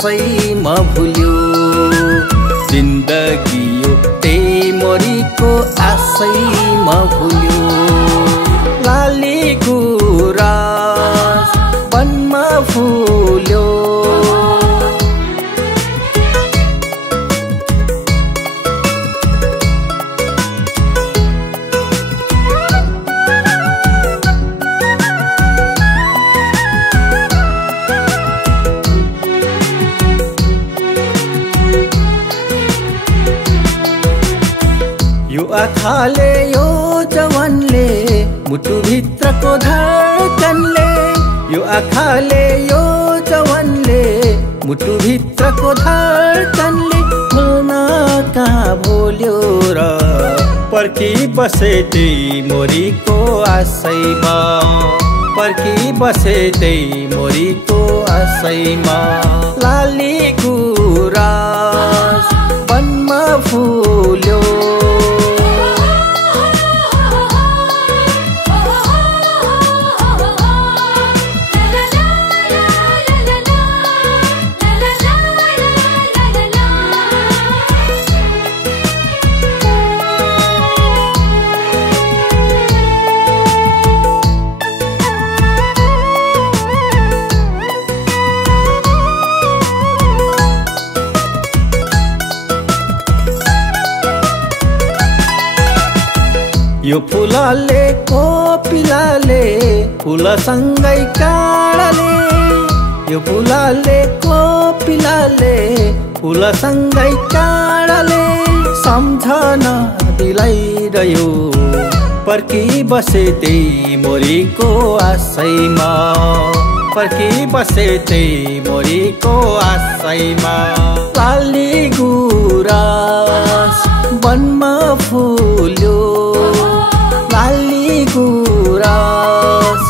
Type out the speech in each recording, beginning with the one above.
आशैमा भुल्यो जिन्दगी एउटै मरीको आशैमा भुल्यो लाली गुराँस वनमा फुल्यो यो आँखाले यो जवानले मुटुभित्रको धडकनले यो आँखाले यो जवानले मुटुभित्रको धडकनले खुल्न कहाँ भोल्यो र पर्खी बसे त्यही मोरीको आशैमा पर्खी बसे त्यही मोरीको आशैमा लाली गुराँस वनमा फुल्यो यो फुलले कोपिलाले फुलसँगै काँडाले यो फुलले कोपिलाले फुलसँगै काँडाले सम्झना दिलाइरह्यो पर्खी बसे त्यही मोरीको आशैमा पर्खी बसे त्यही मोरीको आशैमा लाली गुराँस वनमा फुल्यो लाली गुराँस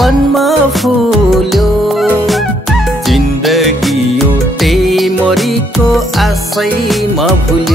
वनमा फुल्यो जिन्दगी एउटै मरीको आशैमा भुल्यो